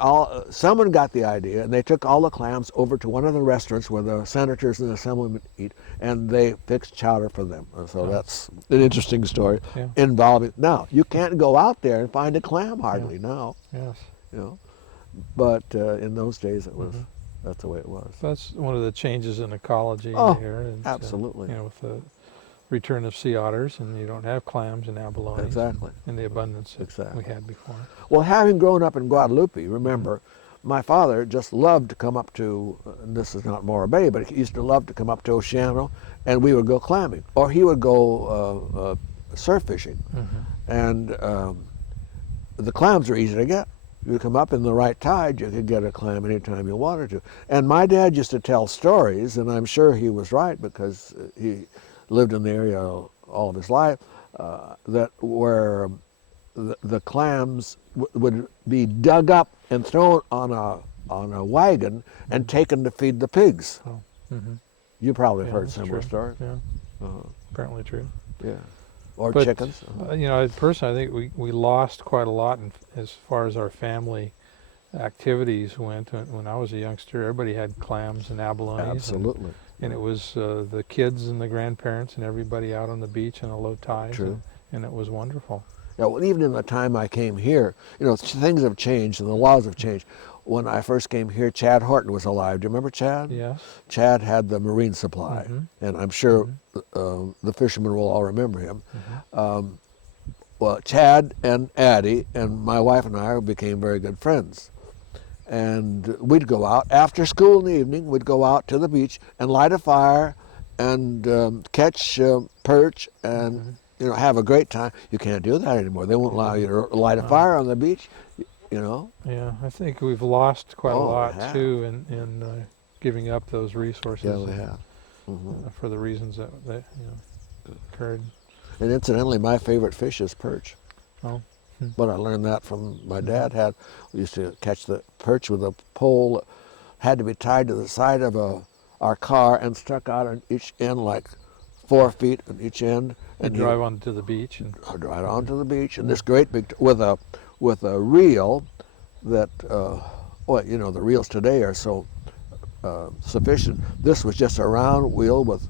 someone got the idea, and they took all the clams over to one of the restaurants where the senators and the assemblymen eat, and they fixed chowder for them. So that's an interesting story involving. Now, you can't go out there and find a clam hardly now. Yes. But in those days it was. That's the way it was. That's one of the changes in ecology here. And, absolutely. With the return of sea otters, and you don't have clams and abalones in the abundance that we had before. Well, having grown up in Guadalupe, remember, my father just loved to come up to, and this is not Morro Bay, but he used to love to come up to Oceano, and we would go clamming, or he would go surf fishing. And the clams are easy to get. You come up in the right tide, you could get a clam anytime you wanted to. And my dad used to tell stories, and I'm sure he was right because he lived in the area all of his life, that where the clams would be dug up and thrown on a wagon and taken to feed the pigs. Oh. You probably have Yeah, heard that's similar true. stories. Yeah, apparently true. Yeah. Or But, chickens. You know, personally, I think we lost quite a lot as far as our family activities went. When I was a youngster, everybody had clams and abalones. Absolutely. And it was the kids and the grandparents and everybody out on the beach in a low tide. True. And it was wonderful. Yeah, well, even in the time I came here, you know, things have changed and the laws have changed. When I first came here, Chad Horton was alive. Do you remember Chad? Yes. Chad had the marine supply, and I'm sure the fishermen will all remember him. Well, Chad and Addie and my wife and I became very good friends. And we'd go out, after school in the evening, we'd go out to the beach and light a fire and catch perch and you know, have a great time. You can't do that anymore. They won't allow you to light a fire on the beach, you know. Yeah, I think we've lost quite a Oh, we lot have. too in giving up those resources. Yeah, we have. For the reasons that you know, occurred. And incidentally, my favorite fish is perch. Oh. But I learned that from my dad. We used to catch the perch with a pole that had to be tied to the side of our car and stuck out on each end like 4 feet on each end. And drive onto the beach and right onto the beach, and this great big with a reel that well, you know, the reels today are so sufficient. This was just a round wheel with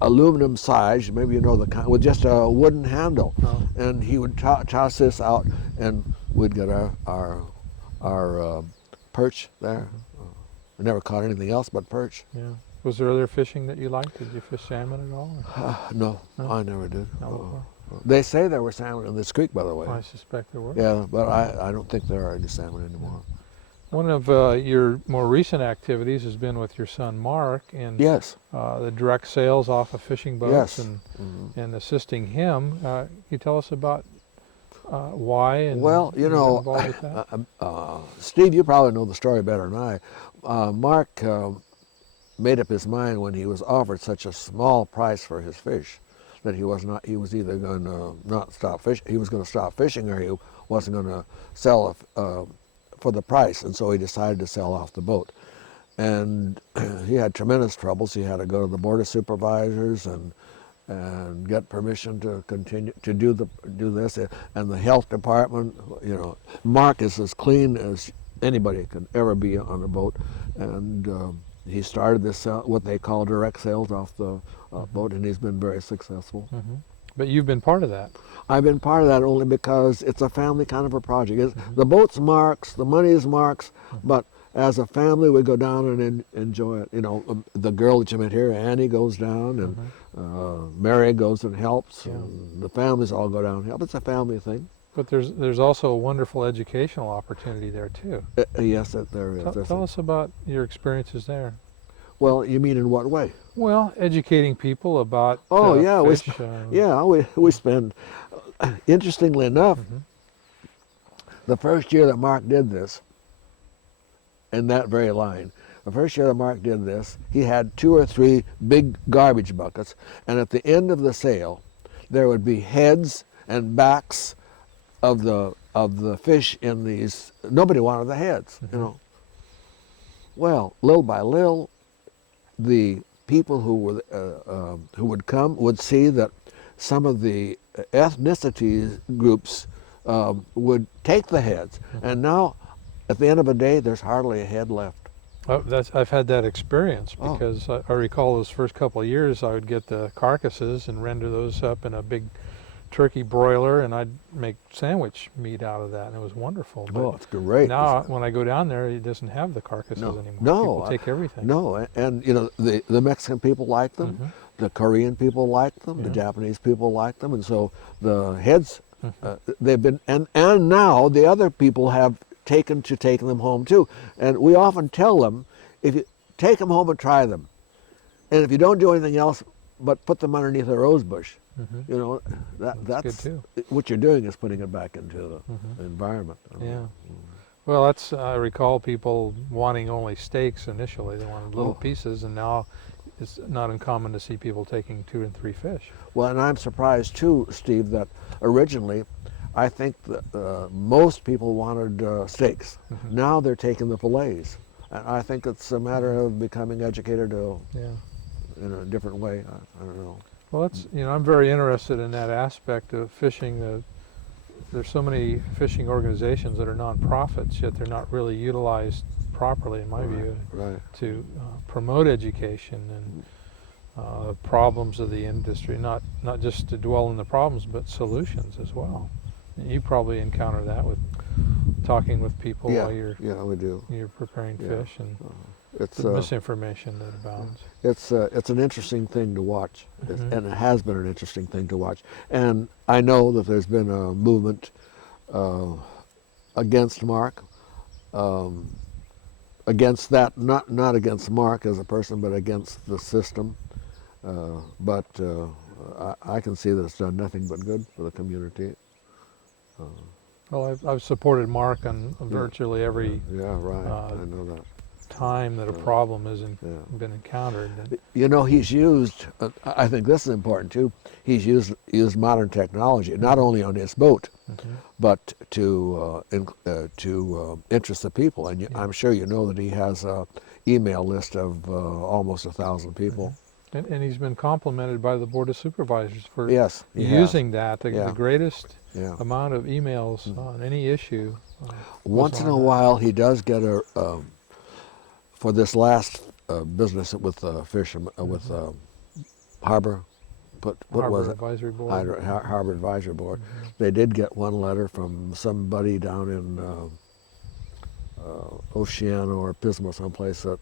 aluminum sides, maybe you know the kind, with just a wooden handle, and he would toss this out, and we'd get our perch there. I never caught anything else but perch. yeah. Was there other fishing that you liked? Did you fish salmon at all? No, No? I never did. No? They say there were salmon in this creek, by the way. I suspect there were. Yeah, but I don't think there are any salmon anymore. One of your more recent activities has been with your son Mark and Yes. the direct sales off of fishing boats Yes. and assisting him. Can you tell us about why and Well, you and know, involved with that? Steve, you probably know the story better than I. Mark made up his mind when he was offered such a small price for his fish that he was either going to not stop fishing, he was going to stop fishing, or he wasn't going to sell for the price, and so he decided to sell off the boat. And he had tremendous troubles. He had to go to the board of supervisors and get permission to continue to do this, and the health department. You know, Mark is as clean as anybody can ever be on a boat, and he started this what they call direct sales off the boat, and he's been very successful. But you've been part of that. I've been part of that only because it's a family kind of a project. The boat's Mark's, the money is Mark's, but as a family we go down and enjoy it. You know, the girl that you met here, Annie, goes down, and Mary goes and helps, and the families all go down and help. It's a family thing. But there's also a wonderful educational opportunity there too. Yes, there is. Tell us about your experiences there. Well, you mean in what way? Well, educating people about fish, fish. we spend. Interestingly enough, the first year that Mark did this, in that very line, the first year that Mark did this, he had 2 or 3 big garbage buckets, and at the end of the sale, there would be heads and backs of the fish in these. Nobody wanted the heads, you know. Well, little by little, the people who would come would see that some of the ethnicity groups would take the heads, and now at the end of the day there's hardly a head left. I've had that experience because I recall those first couple of years I would get the carcasses and render those up in a big turkey broiler, and I'd make sandwich meat out of that, and it was wonderful. But It's great. now when I go down there, it doesn't have the carcasses anymore. People take everything. No, and you know, the Mexican people like them, the Korean people like them, the Japanese people like them, and so the heads they've been, and now the other people have taken them home too. And we often tell them, if you take them home and try them, and if you don't do anything else but put them underneath a rose bush, you know, that's good too. what you're doing is putting it back into the environment. Yeah. Well, that's, I recall people wanting only steaks initially. They wanted little pieces, and now it's not uncommon to see people taking 2 and 3 fish. Well, and I'm surprised too, Steve, that originally I think that most people wanted steaks. Now they're taking the fillets. And I think it's a matter of becoming educated in a different way. I don't know. Well, that's, you know, I'm very interested in that aspect of fishing. There's so many fishing organizations that are nonprofits, yet they're not really utilized properly, in my view, to promote education and problems of the industry, not just to dwell on the problems, but solutions as well. You probably encounter that with talking with people while you're we do. You're preparing fish, and it's the misinformation that abounds. It's an interesting thing to watch, and it has been an interesting thing to watch. And I know that there's been a movement against Mark, against that, not against Mark as a person, but against the system. But I can see that it's done nothing but good for the community. Well, I've supported Mark on virtually every I know that. time that a problem has been encountered. You know, he's used, I think this is important too, he's used modern technology, not only on his boat, but to interest the people. And I'm sure you know that he has an email list of almost 1,000 people. And he's been complimented by the Board of Supervisors for using that. The greatest amount of emails on any issue. Once in a while, he does get for this last business with fishermen, with Harbor, what was it? Advisory Board. Harbor Advisory Board. They did get one letter from somebody down in Oceano or Pismo, someplace, that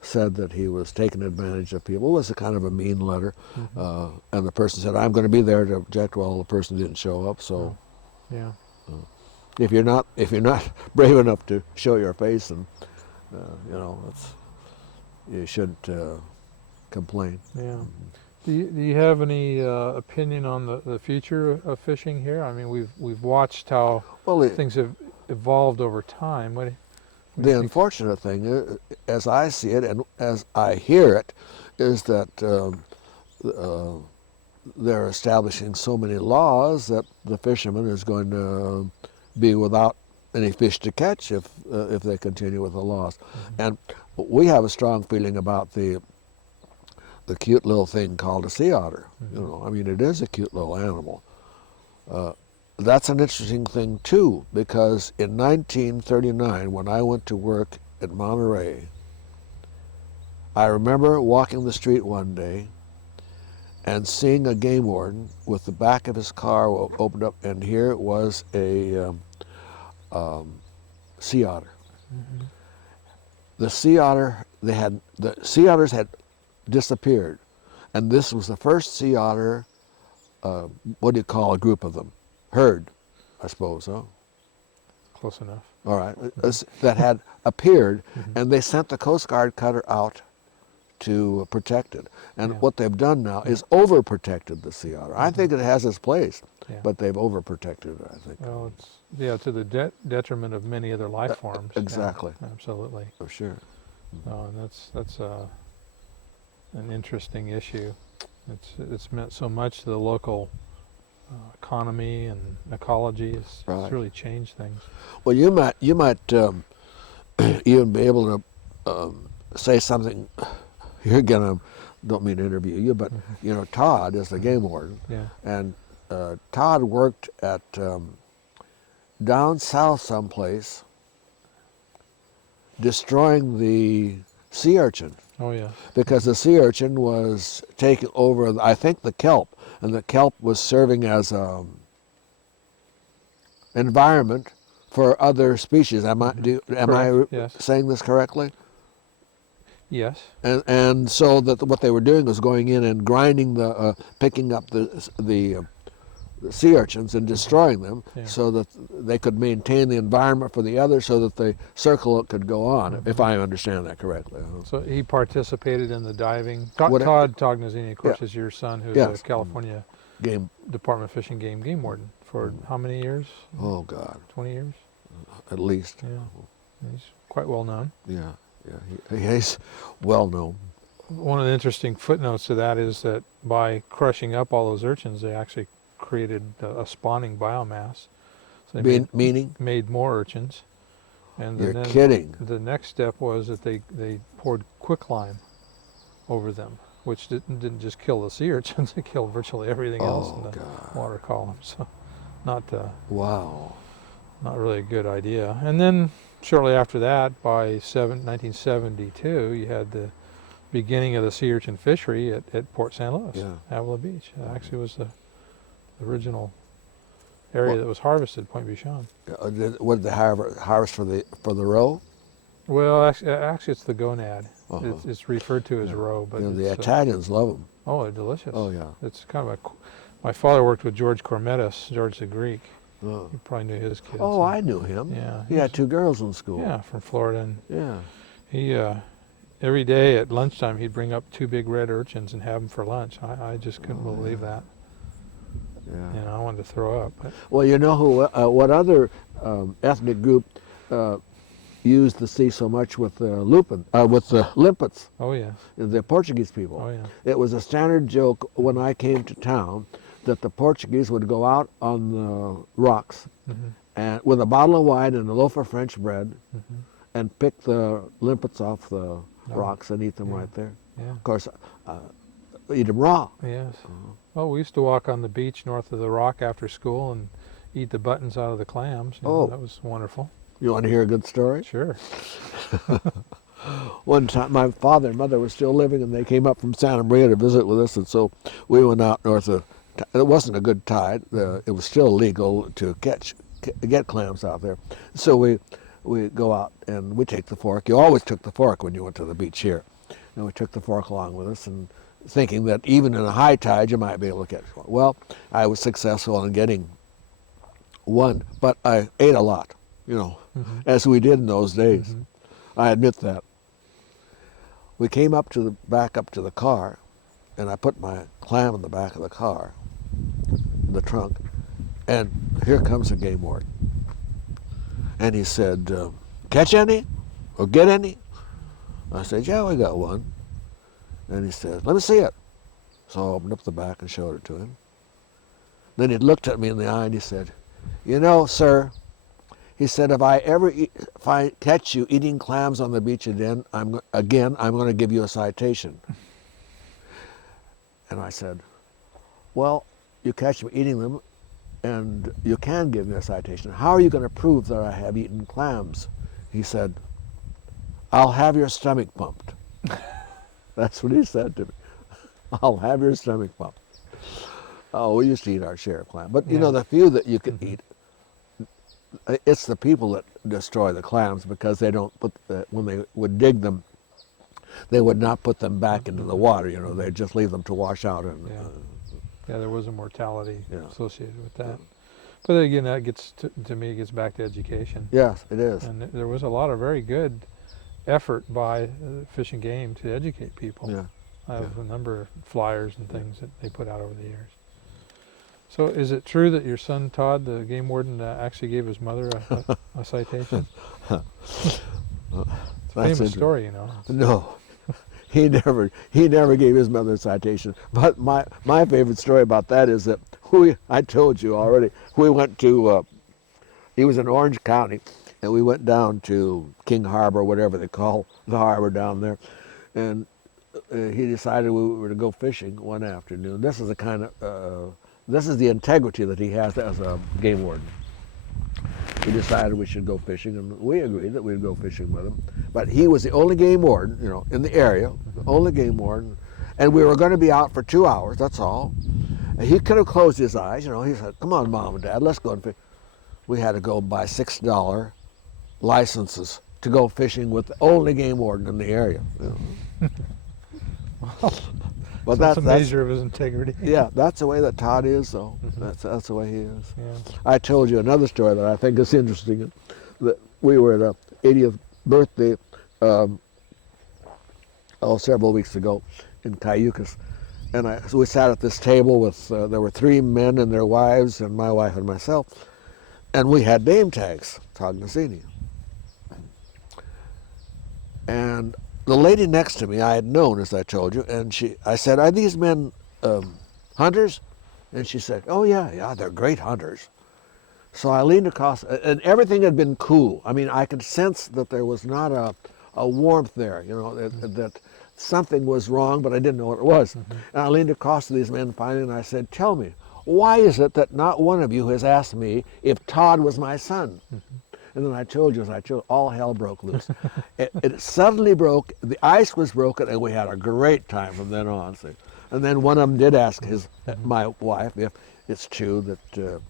said that he was taking advantage of people. It was a kind of a mean letter, and the person said, "I'm going to be there to object." Well, the person didn't show up, so if you're not brave enough to show your face, and you know, you shouldn't complain. Yeah. Do you have any opinion on the future of fishing here? I mean, we've watched how things have evolved over time. The unfortunate thing, as I see it and as I hear it, is that they're establishing so many laws that the fisherman is going to be without any fish to catch if they continue with the laws. And we have a strong feeling about the cute little thing called a sea otter. You know, I mean, it is a cute little animal. That's an interesting thing too, because in 1939, when I went to work at Monterey, I remember walking the street one day and seeing a game warden with the back of his car opened up, and here it was a sea otter. The sea otters had disappeared, and this was the first sea otter. What do you call a group of them? Herd, I suppose, huh? Close enough. All right, that had appeared, and they sent the Coast Guard cutter out to protect it. And what they've done now is overprotected the sea otter. I think it has its place, but they've overprotected it, I think. Well, it's to the detriment of many other life forms. Exactly. Yeah, absolutely. For sure. And that's an interesting issue. It's meant so much to the local economy and ecology. It's really changed things. Well, you might even be able to say something. Here again, I don't mean to interview you, but you know, Todd is the game warden, and Todd worked at down south someplace, destroying the sea urchin. Oh yeah. Because the sea urchin was taking over, I think, the kelp, and the kelp was serving as environment for other species. Am I saying this correctly? Yes. And so that what they were doing was going in and grinding picking up the the sea urchins and destroying them Yeah. so that they could maintain the environment for the others so that the circle could go on, if I understand that correctly. So he participated in the diving. What- Todd Tognazzini, of course, Yeah. is your son, who's Yes. a California Game, Department of Fish and Game warden for how many years? oh God, 20 years? at least. Yeah. He's quite well known. Yeah, he's well known. One of the interesting footnotes to that is that by crushing up all those urchins, they actually created a spawning biomass. So they Meaning? made more urchins. And You're then kidding. the next step was that they poured quicklime over them, which didn't just kill the sea urchins, it killed virtually everything else in Oh the God. water column. So not Wow. not really a good idea. And then shortly after that, by 1972, you had the beginning of the sea urchin fishery at Port St. Louis, Yeah. Avila Beach. It actually was the original area that was harvested, Point Bichon. What did they harvest for the roe? Well, actually it's the gonad. Uh-huh. It's referred to as roe, but You know, the it's, Italians love them. oh, they're delicious. Oh yeah. It's kind of my father worked with George Cormetis, George the Greek. Oh, You probably knew his kids. oh, I knew him. Yeah. He had 2 girls in school. Yeah, from Florida. And Yeah. he, every day at lunchtime, he'd bring up 2 big red urchins and have them for lunch. I just couldn't believe that. Yeah. You know, I wanted to throw up. But Well, you know what other ethnic group used the sea so much with the limpets? oh yeah, The Portuguese people. oh yeah. It was a standard joke when I came to town that the Portuguese would go out on the rocks Mm-hmm. and with a bottle of wine and a loaf of French bread Mm-hmm. and pick the limpets off the rocks and eat them yeah. right there. Yeah. Of course, eat them raw. Yes. Well, we used to walk on the beach north of the rock after school and eat the buttons out of the clams. You know, Oh. that was wonderful. You want to hear a good story? Sure. One time, my father and mother were still living, and they came up from Santa Maria to visit with us, and so we went out north of. It wasn't a good tide. It was still legal to get clams out there. So we go out and we take the fork. You always took the fork when you went to the beach here, and we took the fork along with us, and thinking that even in a high tide you might be able to catch one. Well, I was successful in getting one, but I ate a lot, you know, as we did in those days. I admit that. We came back up to the car, and I put my clam in the back of the car, in the trunk, and here comes a game warden. And he said, catch any or get any? I said, yeah, we got one. And he said, let me see it. So I opened up the back and showed it to him. Then he looked at me in the eye and he said, you know, sir, he said, if I catch you eating clams on the beach again, I'm going to give you a citation. And I said, well, you catch me eating them and you can give me a citation. How are you going to prove that I have eaten clams? He said, I'll have your stomach pumped. That's what he said to me. I'll have your stomach pumped. Oh, we used to eat our share of clam. But you know, the few that you can eat, it's the people that destroy the clams because they don't put, when they would dig them, they would not put them back into the water, you know, they'd just leave them to wash out. And, Yeah, there was a mortality Yeah. associated with that. But again, that gets to me, it gets back to education. yes, it is. And there was a lot of very good effort by Fish and Game to educate people. Yeah. I have a number of flyers and things that they put out over the years. So is it true that your son Todd, the game warden, actually gave his mother a citation? Famous story, you know. No, he never gave his mother a citation. But my favorite story about that is that I told you already, we went to, he was in Orange County, and we went down to King Harbor, whatever they call the harbor down there, and he decided we were to go fishing one afternoon. This is the kind of, this is the integrity that he has as a game warden. We decided we should go fishing, and we agreed that we'd go fishing with him. But he was the only game warden, you know, in the area, the only game warden, and we were going to be out for 2 hours, that's all. And he could have closed his eyes, you know, he said, come on, Mom and Dad, let's go and fish. We had to go buy $6 licenses to go fishing with the only game warden in the area. You know. Well, So that's a that's measure of his integrity. yeah, that's the way that Todd is, though. Mhm. That's the way he is. Yeah. I told you another story that I think is interesting. That we were at a 80th birthday, several weeks ago, in Cayucas, and so we sat at this table with there were 3 men and their wives, and my wife and myself, and we had name tags, Tognazzini. And the lady next to me, I had known, as I told you, and I said, "Are these men hunters?" And she said, "Oh yeah, they're great hunters." So I leaned across, and everything had been cool. I mean, I could sense that there was not a warmth there, that something was wrong, but I didn't know what it was. Mhm. And I leaned across to these men finally, and I said, "Tell me, why is it that not one of you has asked me if Todd was my son?" And then I told you, all hell broke loose. It suddenly broke, the ice was broken, and we had a great time from then on. See? And then one of them did ask my wife if it's true that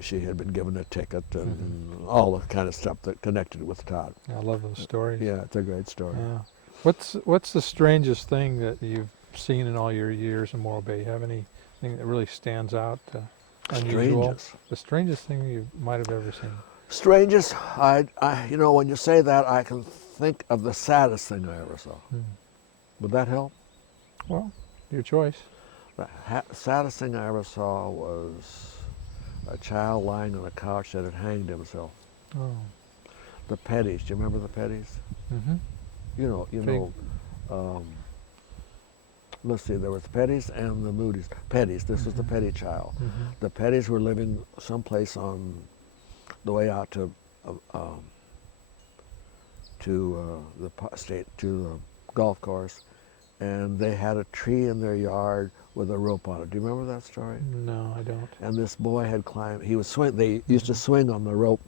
she had been given a ticket and all the kind of stuff that connected with Todd. I love those stories. Yeah, it's a great story. Yeah. What's the strangest thing that you've seen in all your years in Morro Bay? You have anything that really stands out? Unusual? Strangest. The strangest thing you might have ever seen? Strangest, when you say that, I can think of the saddest thing I ever saw. Would that help? Well, your choice. The saddest thing I ever saw was a child lying on a couch that had hanged himself. Oh. The Petties, do you remember the Petties? Mm-hmm. Let's see, there was the Petties and the Moody's. Petties, this was the Petty child. Mm-hmm. The Petties were living someplace on the way out to the golf course, and they had a tree in their yard with a rope on it. Do you remember that story? No, I don't. And this boy had climbed. They used to swing on the rope,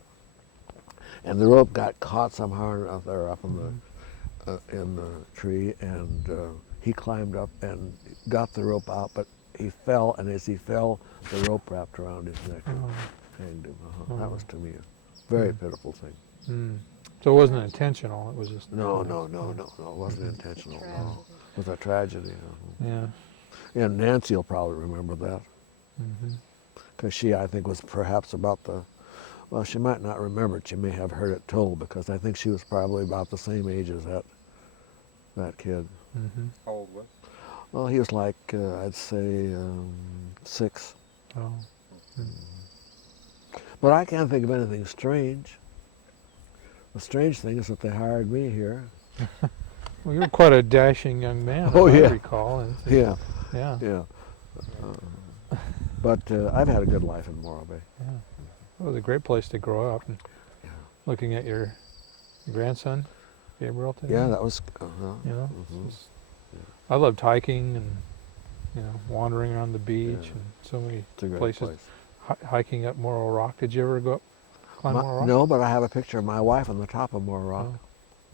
and the rope got caught somehow or other up in the tree, and he climbed up and got the rope out, but he fell, and as he fell, the rope wrapped around his neck and hanged him. That was, to me, a very pitiful thing. Mm. So it wasn't intentional. It was just No, it wasn't intentional. No. It was a tragedy. Yeah. Yeah, Nancy will probably remember that, Mm-hmm. because she, I think, was perhaps well, she might not remember it. She may have heard it told, because I think she was probably about the same age as that kid. Mm-hmm. How old was? Well, he was like, I'd say 6. Oh. But I can't think of anything strange. The strange thing is that they hired me here. Well, you're quite a dashing young man, Oh, if yeah. I recall. And Yeah, yeah. yeah. But I've had a good life in Morro Bay. Yeah. It was a great place to grow up. And Yeah. looking at your grandson, Gabriel, today. Yeah, that was. You know, Mhm. it's- I loved hiking and wandering around the beach Yeah. and so many It's a great places. place. Hiking up Morro Rock. Did you ever go up, climb Morro Rock? No, but I have a picture of my wife on the top of Morro Rock.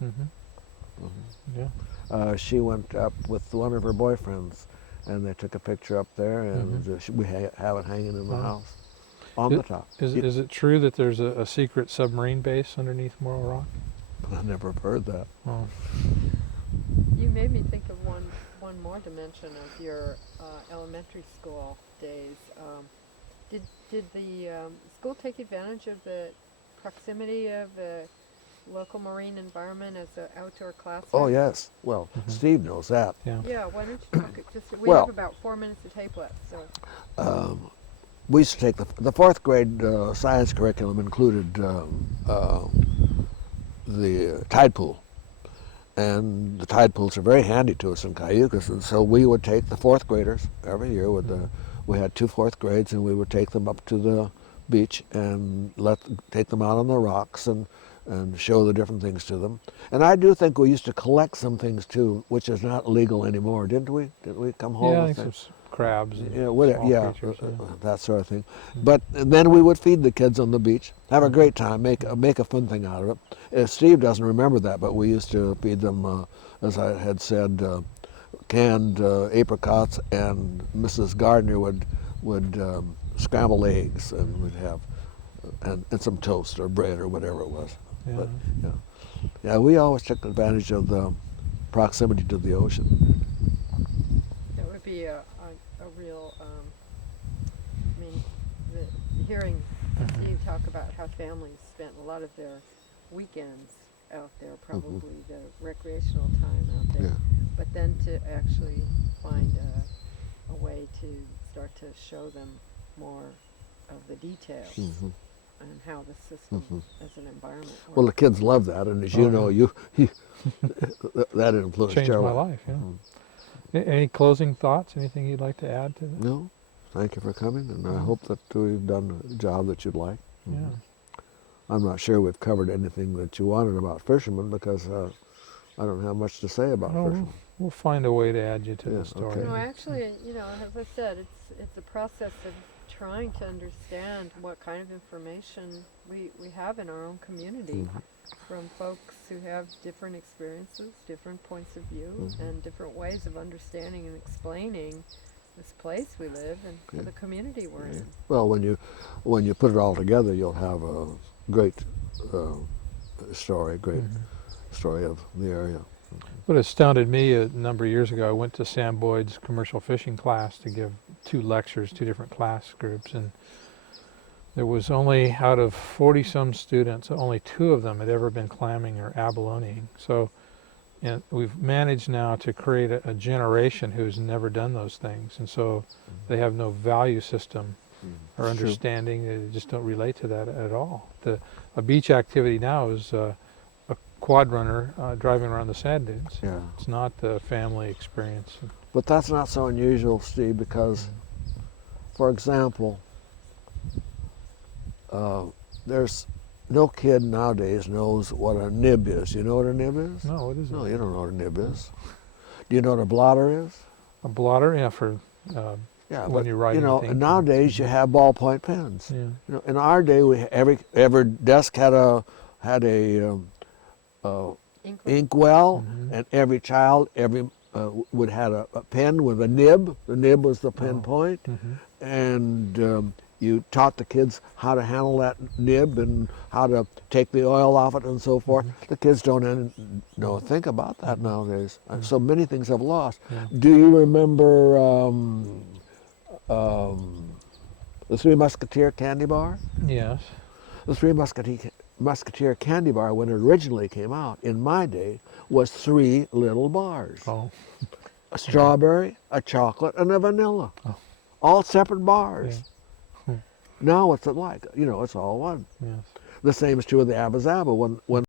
Oh. Mm-hmm. Mhm. Yeah. She went up with one of her boyfriends, and they took a picture up there, and we have it hanging in the Wow. house on the top. Is it true that there's a secret submarine base underneath Morro Rock? I never heard that. Oh. You made me think of one more dimension of your elementary school days. Did the school take advantage of the proximity of the local marine environment as an outdoor classroom? Oh yes. Well, Steve knows that. Yeah. Yeah, why don't you talk, we Well- have about 4 minutes of tape left, so. We used to take the 4th grade science curriculum included the tide pool, and the tide pools are very handy to us in Cayucas, and so we would take the 4th graders every year we had 2 4th grades, and we would take them up to the beach and take them out on the rocks and show the different things to them. And I do think we used to collect some things too, which is not legal anymore, didn't we? Didn't we come home Yeah, I with think things? some crabs and Yeah, whatever, small yeah, creatures, that sort of thing. But then we would feed the kids on the beach, have a great time, make a fun thing out of it. Steve doesn't remember that, but we used to feed them, as I had said, canned apricots, and Mrs. Gardner would scramble eggs, and we'd have and some toast or bread or whatever it was. Yeah. But yeah, we always took advantage of the proximity to the ocean. hearing Steve talk about how families spent a lot of their weekends out there, probably the recreational time out there. Yeah. But then to actually find a way to start to show them more of the details and how the system as an environment works. Well, the kids love that, and as you know, that influenced Changed your my life. life, yeah. Any closing thoughts? Anything you'd like to add to that? No, thank you for coming, and I hope that we've done a job that you'd like. Yeah. I'm not sure we've covered anything that you wanted about fishermen because I don't have much to say about Well, fishermen. we'll find a way to add you to Yeah, the story. okay. No, actually, as I said, it's a process of trying to understand what kind of information we have in our own community from folks who have different experiences, different points of view, and different ways of understanding and explaining this place we live and the community we're in. Well, when you put it all together, you'll have a great story, story of the area. What astounded me a number of years ago, I went to Sam Boyd's commercial fishing class to give 2 lectures, 2 different class groups, and there was only, out of 40-some students, only 2 of them had ever been clamming or abaloneing. So, and we've managed now to create a generation who's never done those things, and so they have no value system or It's true. understanding. They just don't relate to that at all. A beach activity now is a quad runner driving around the sand dunes. Yeah. It's not the family experience. But that's not so unusual, Steve, because, for example, there's no kid nowadays knows what a nib is. You know what a nib is? No, what is it? No, you don't know what a nib is. Do you know what a blotter is? A blotter, yeah, for Yeah, when but you're writing. and nowadays you have ballpoint pens. Yeah. In our day, every desk had a inkwell, and every child would have a pen with a nib. The nib was the pen point, and you taught the kids how to handle that nib and how to take the oil off it and so forth. The kids don't think about that nowadays. So many things have lost. Yeah. Do you remember the Three Musketeer candy bar? Yes. The Three Musketeer candy bar, when it originally came out, in my day, was 3 little bars. Oh. A strawberry, a chocolate, and a vanilla. Oh. All separate bars. Yeah. Now what's it like? It's all one. Yes. The same is true with the Abba Zaba. When